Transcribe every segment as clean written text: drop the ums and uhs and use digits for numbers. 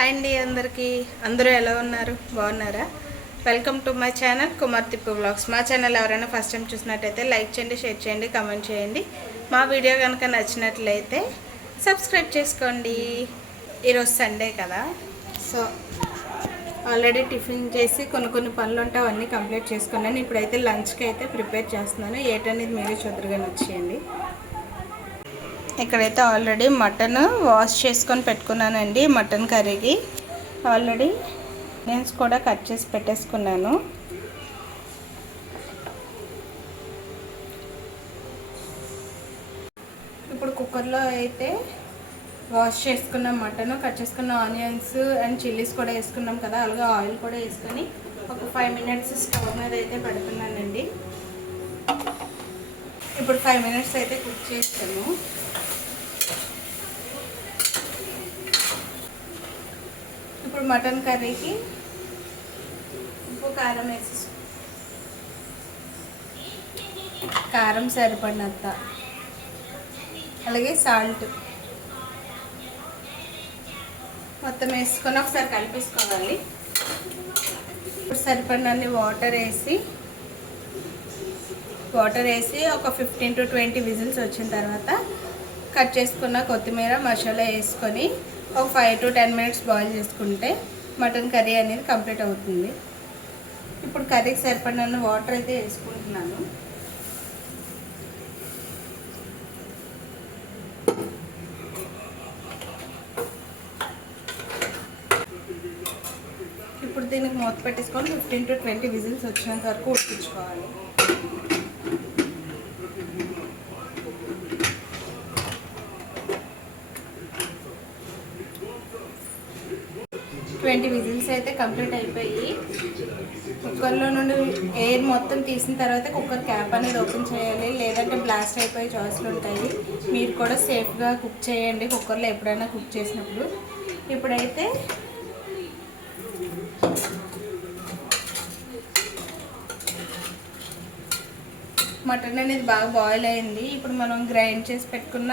Hi అండి అందరూ ఎలా ఉన్నారు? బాగున్నారా? Welcome to my channel Kumar Tippu vlogs. మా ఛానల్ ఎవరైనా ఫస్ట్ టైం చూసినట్టయితే లైక్ చేయండి, షేర్ చేయండి, కామెంట్ చేయండి. మా వీడియో కనుక నచ్చినట్లయితే సబ్స్క్రైబ్ చేసుకోండి. ఈరోజు సండే కదా, సో ఆల్రెడీ టిఫిన్ చేసి కొన్ని పనులు ఉంటే అవన్నీ కంప్లీట్ చేసుకున్నాను. ఇప్పుడైతే లంచ్కి అయితే ప్రిపేర్ చేస్తున్నాను. ఏటనేది మీరే చూద్దరుగానే వచ్చేయండి. ఇక్కడైతే ఆల్రెడీ మటన్ వాష్ చేసుకొని పెట్టుకున్నానండి. మటన్ కర్రీకి ఆల్రెడీ ఆనియన్స్ కూడా కట్ చేసి పెట్టేసుకున్నాను. ఇప్పుడు కుక్కర్లో అయితే వాష్ చేసుకున్న మటన్, కట్ చేసుకున్న ఆనియన్స్ అండ్ చిల్లీస్ కూడా వేసుకున్నాం కదా, అలాగే ఆయిల్ కూడా వేసుకొని ఒక 5 minutes స్టవ్ మీద అయితే పెడుతున్నానండి. ఇప్పుడు 5 minutes అయితే కుక్ చేస్తాను. ఇప్పుడు మటన్ కర్రీకి ఉప్పు కారం వేసి, కారం సరిపడినంత, అలాగే సాల్ట్ మొత్తం వేసుకొని ఒకసారి కలిపేసుకోవాలి. ఇప్పుడు సరిపడినన్ని వాటర్ వేసి ఒక 15 to 20 విజిల్స్ వచ్చిన తర్వాత కట్ చేసుకున్న కొత్తిమీర, మసాలా వేసుకొని ఒక 5 to 10 minutes బాయిల్ చేసుకుంటే మటన్ కర్రీ అనేది కంప్లీట్ అవుతుంది. ఇప్పుడు కర్రీకి సరిపడిన వాటర్ అయితే వేసుకుంటున్నాను. ఇప్పుడు దీనికి మూత పెట్టేసుకొని 15 to 20 విజిల్స్ వచ్చినంత వరకు ఉడికించుకోవాలి. 20 విజిల్స్ అయితే కంప్లీట్ అయిపోయి కుక్కర్లో నుండి ఎయిర్ మొత్తం తీసిన తర్వాత కుక్కర్ క్యాప్ అనేది ఓపెన్ చేయాలి, లేదంటే బ్లాస్ట్ అయిపోయే ఛాన్సులు ఉంటాయి. మీరు కూడా సేఫ్గా కుక్ చేయండి కుక్కర్లో ఎప్పుడైనా కుక్ చేసినప్పుడు. ఇప్పుడైతే మటన్ అనేది బాగా బాయిల్ అయింది. ఇప్పుడు మనం గ్రైండ్ చేసి పెట్టుకున్న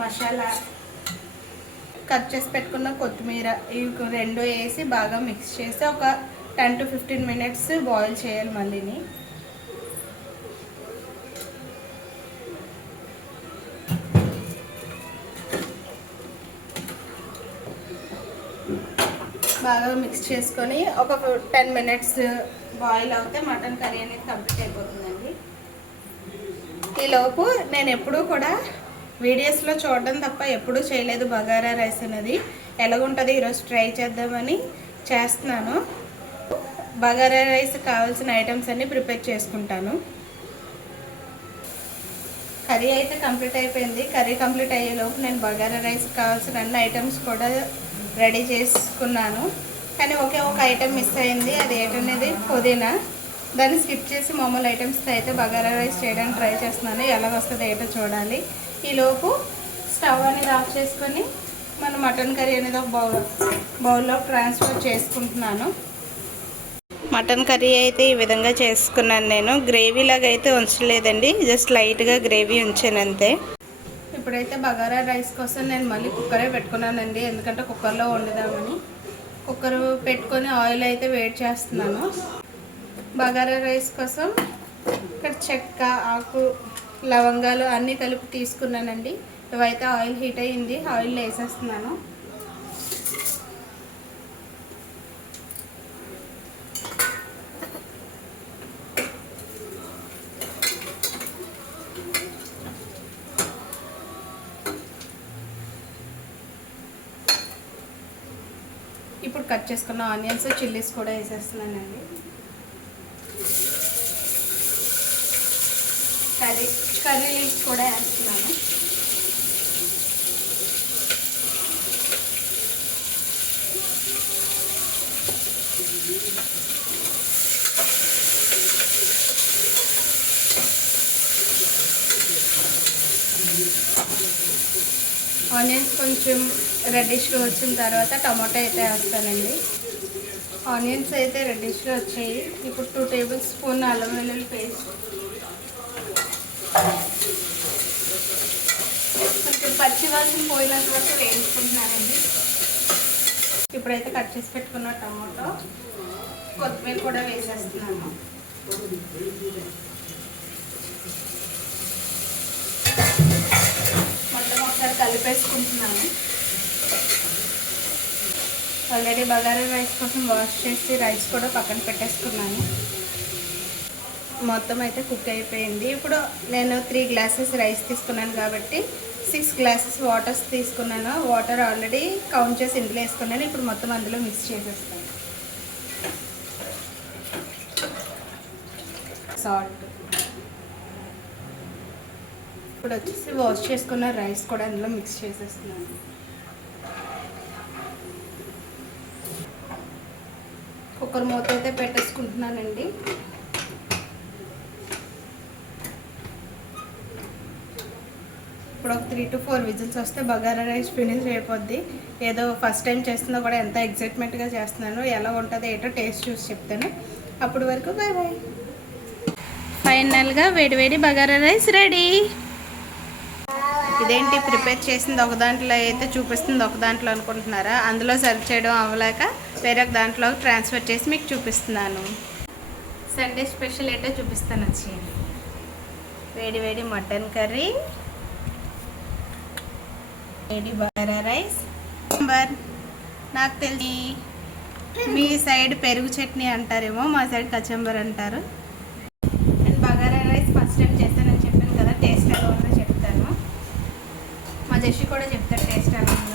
మసాలా, కట్ చేసి పెట్టుకున్న కొత్తిమీర, ఇవి రెండు వేసి బాగా మిక్స్ చేసి ఒక 10 to 15 minutes బాయిల్ చేయాలి. మళ్ళీని బాగా మిక్స్ చేసుకొని ఒక 10 minutes బాయిల్ అవుతే మటన్ కర్రీ అనేది కంప్లీట్ అయిపోతుందండి. ఈలోపు నేను ఎప్పుడూ కూడా వీడియోస్లో చూడడం తప్ప ఎప్పుడూ చేయలేదు బగారా రైస్ అనేది. ఎలాగుంటుంది ఈరోజు ట్రై చేద్దామని చేస్తున్నాను. బగారా రైస్ కావాల్సిన ఐటమ్స్ అన్నీ ప్రిపేర్ చేసుకుంటాను. కర్రీ అయితే కంప్లీట్ అయిపోయింది. కర్రీ కంప్లీట్ అయ్యేలోపు నేను బగారా రైస్ కావాల్సిన అన్ని ఐటమ్స్ కూడా రెడీ చేసుకున్నాను. కానీ ఒక ఐటమ్ మిస్ అయింది. అది ఏంటనేది పుదీనా. దాన్ని స్కిప్ చేసి మామూలు ఐటమ్స్తో అయితే బగారా రైస్ చేయడానికి ట్రై చేస్తున్నాను. ఎలా వస్తుందో ఏంటో చూడాలి. ఈలోపు స్టవ్ అనేది ఆఫ్ చేసుకొని మన మటన్ కర్రీ అనేది ఒక బౌల్లో ట్రాన్స్ఫర్ చేసుకుంటున్నాను. మటన్ కర్రీ అయితే ఈ విధంగా చేసుకున్నాను. నేను గ్రేవీలాగా అయితే ఉంచలేదండి, జస్ట్ లైట్గా గ్రేవీ ఉంచాను అంతే. ఇప్పుడైతే బగారా రైస్ కోసం నేను మళ్ళీ కుక్కరే పెట్టుకున్నానండి, ఎందుకంటే కుక్కర్లో వండుదామని. కుక్కర్ పెట్టుకొని ఆయిల్ అయితే వేడి చేస్తున్నాను. బగారా రైస్ కోసం ఇక్కడ చెక్క, ఆకు, లవంగాలు అన్నీ కలిపి తీసుకున్నానండి. ఇవైతే ఆయిల్ హీట్ అయ్యింది, ఆయిల్ వేసేస్తున్నాను. ఇప్పుడు కట్ చేసుకున్న ఆనియన్స్, చిల్లీస్ కూడా వేసేస్తున్నానండి. కర్రీ లీవ్స్ కూడా వేస్తున్నాను. ఆనియన్స్ కొంచెం రెడ్డిష్గా వచ్చిన తర్వాత టమాటో అయితే వేస్తానండి. ఆనియన్స్ అయితే రెడ్డిష్గా వచ్చాయి. ఇప్పుడు 2 tablespoons అల్లం వెల్లుల్లి పేస్ట్, కొంచెం పచ్చి వాసన పోయినంత వరకు వేయించుకుంటున్నానండి. ఇప్పుడైతే కట్ చేసి పెట్టుకున్న టమాటో, కొత్తిమీర కూడా వేసేస్తున్నాను. మొత్తం ఒకసారి కలిపేసుకుంటున్నాను. ఆల్రెడీ బగారా రైస్ కోసం వాష్ చేసి రైస్ కూడా పక్కన పెట్టేసుకున్నాను. మొత్తం అయితే కుక్ అయిపోయింది. ఇప్పుడు నేను 3 గ్లాసెస్ రైస్ తీసుకున్నాను కాబట్టి 6 గ్లాసెస్ వాటర్స్ తీసుకున్నాను. వాటర్ ఆల్రెడీ కౌంట్ చేసి ఇందులో వేసుకున్నాను. ఇప్పుడు మొత్తం అందులో మిక్స్ చేసేస్తాను. సాల్ట్, ఇప్పుడు వచ్చేసి వాష్ చేసుకున్న రైస్ కూడా అందులో మిక్స్ చేసేస్తున్నాను. కుక్కర్ మూత అయితే పెట్టేసుకుంటున్నానండి. ఇప్పుడు ఒక 3 to 4 విజిల్స్ వస్తే బగారా రైస్ ఫినిష్ అయిపోద్ది. ఏదో ఫస్ట్ టైం చేస్తుందో కూడా ఎంత ఎక్సైట్మెంట్గా చేస్తున్నాను. ఎలా ఉంటుందో ఏటో టేస్ట్ చూసి చెప్తాను. అప్పటి వరకు బాయ్ బాయ్. ఫైనల్గా వేడివేడి బగారా రైస్ రెడీ. ఇదేంటి ప్రిపేర్ చేసింది ఒక దాంట్లో అయితే చూపిస్తుంది ఒక దాంట్లో అనుకుంటున్నారా? అందులో సర్వ్ చేయడం అవ్వలేక వేరొక దాంట్లో ట్రాన్స్ఫర్ చేసి మీకు చూపిస్తున్నాను. సండే స్పెషల్ ఏంటో చూపిస్తాను. వచ్చి వేడి వేడి మటన్ కర్రీ, వేడి బగారా రైస్, సాంబార్. నాకు తెలిసి మీ సైడ్ పెరుగు చట్నీ అంటారేమో, మా సైడ్ కచంబర్ అంటారు. And bagara rice first time చేస్తానని చెప్పాను కదా, టేస్ట్ ఎలా ఉందో చెప్తాను. మా జెషి కూడా చెప్తారు టేస్ట్ ఎలా ఉందో.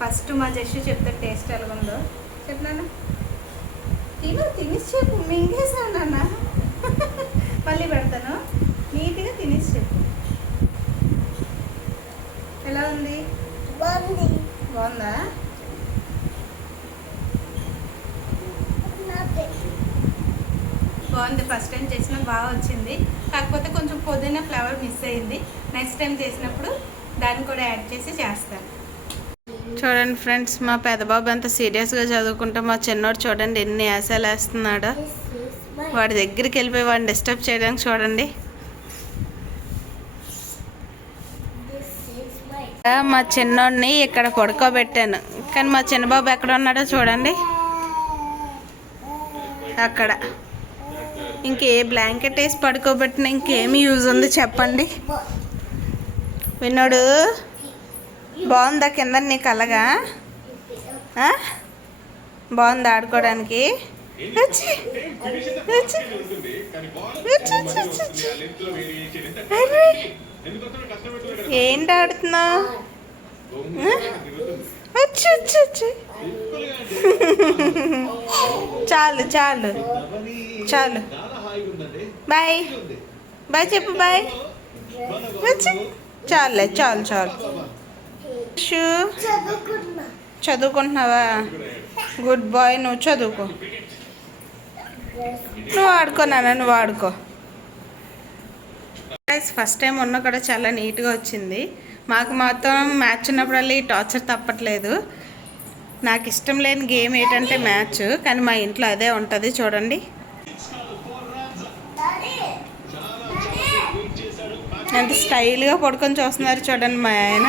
ఫస్ట్ మా జెషి చెప్తారు టేస్ట్ ఎలా ఉందో. చెప్పినాను తినేసి చెప్పు. మింగేసాను నాన్న, మళ్ళీ పెడతాను. నీట్గా తినేసి చెప్పు. ఎలా ఉంది? బాగుందా? బాగుంది. ఫస్ట్ టైం చేసిన బాగా వచ్చింది. కాకపోతే కొంచెం పుదీనా ఫ్లేవర్ మిస్ అయింది. నెక్స్ట్ టైం చేసినప్పుడు దాన్ని కూడా యాడ్ చేసి చేస్తాను. చూడండి ఫ్రెండ్స్, మా పెద్దబాబు ఎంత సీరియస్గా చదువుకుంటే మా చిన్నోడు చూడండి ఎన్ని యాసాలు వేస్తున్నాడో. వాడి దగ్గరికి వెళ్ళిపోయి వాడిని డిస్టర్బ్ చేయడానికి చూడండి. మా చిన్నోడిని ఇక్కడ పడుకోబెట్టాను, కానీ మా చిన్నబాబు ఎక్కడ ఉన్నాడో చూడండి. అక్కడ ఇంకే బ్లాంకెట్ వేసి పడుకోబెట్టిన ఇంకేమి యూజ్ ఉంది చెప్పండి? విన్నోడు బాగుందా కింద నీకు అలాగా? బాగుంది ఆడుకోవడానికి? ఏంటి ఆడుతున్నావు? చాలు చాలు చాలు, బాయ్ బాయ్ చెప్పు. బాయ్. చాలులే, చాలు చాలు. చదువుకుంటున్నావా? Good boy. నువ్వు చదువుకో, నువ్వు ఆడుకోనా? నువ్వు ఆడుకో. ఫస్ట్ టైం ఉన్న కూడా చాలా నీట్గా వచ్చింది. మాకు మాత్రం మ్యాచ్ ఉన్నప్పుడల్లా ఈ టార్చర్ తప్పట్లేదు. నాకు ఇష్టం లేని గేమ్ ఏంటంటే మ్యాచ్, కానీ మా ఇంట్లో అదే ఉంటుంది. చూడండి ఎంత స్టైల్గా పడుకొని చూస్తున్నారు చూడండి మా ఆయన.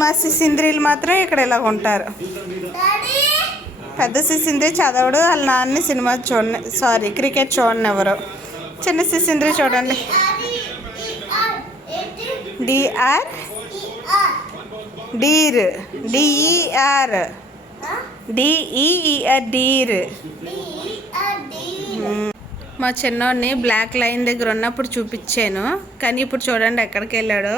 మా సిసింద్రీలు మాత్రం ఇక్కడ ఇలా ఉంటారు. పెద్ద సిసింద్రి చదవడు, వాళ్ళ నాన్ని సినిమా క్రికెట్ చూడండి ఎవరు. చిన్న సిసింద్రి చూడండి, D R deer, D E R D E R deer. మా చిన్నోడిని బ్లాక్ లైన్ దగ్గర ఉన్నప్పుడు చూపించాను, కానీ ఇప్పుడు చూడండి ఎక్కడికి వెళ్ళాడు.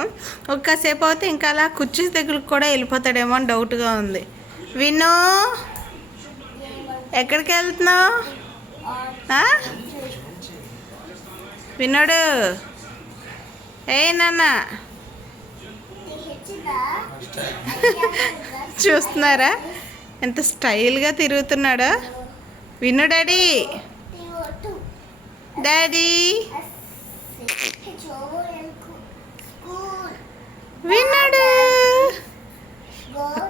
ఒక్కసేపు అయితే ఇంకా అలా కుర్చీ దగ్గరకు కూడా వెళ్ళిపోతాడేమో అని డౌట్గా ఉంది. విను, ఎక్కడికి వెళ్తున్నావు? విన్నాడు. ఏ నాన్న చూస్తున్నారా ఎంత స్టైల్గా తిరుగుతున్నాడో? విను డాడీ, డాడీ విన్నాడు.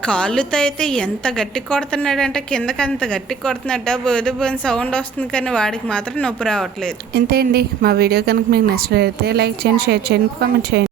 కాళ్ళుతో అయితే ఎంత గట్టి కొడుతున్నాడంటే కిందకి అంత గట్టి కొడుతున్నాడ బోని సౌండ్ వస్తుంది కానీ వాడికి మాత్రం నొప్పి రావట్లేదు. ఇంతే అండి. మా వీడియో కనుక మీకు నచ్చినట్లయితే లైక్ చేయండి, షేర్ చేయండి, కామెంట్ చేయండి.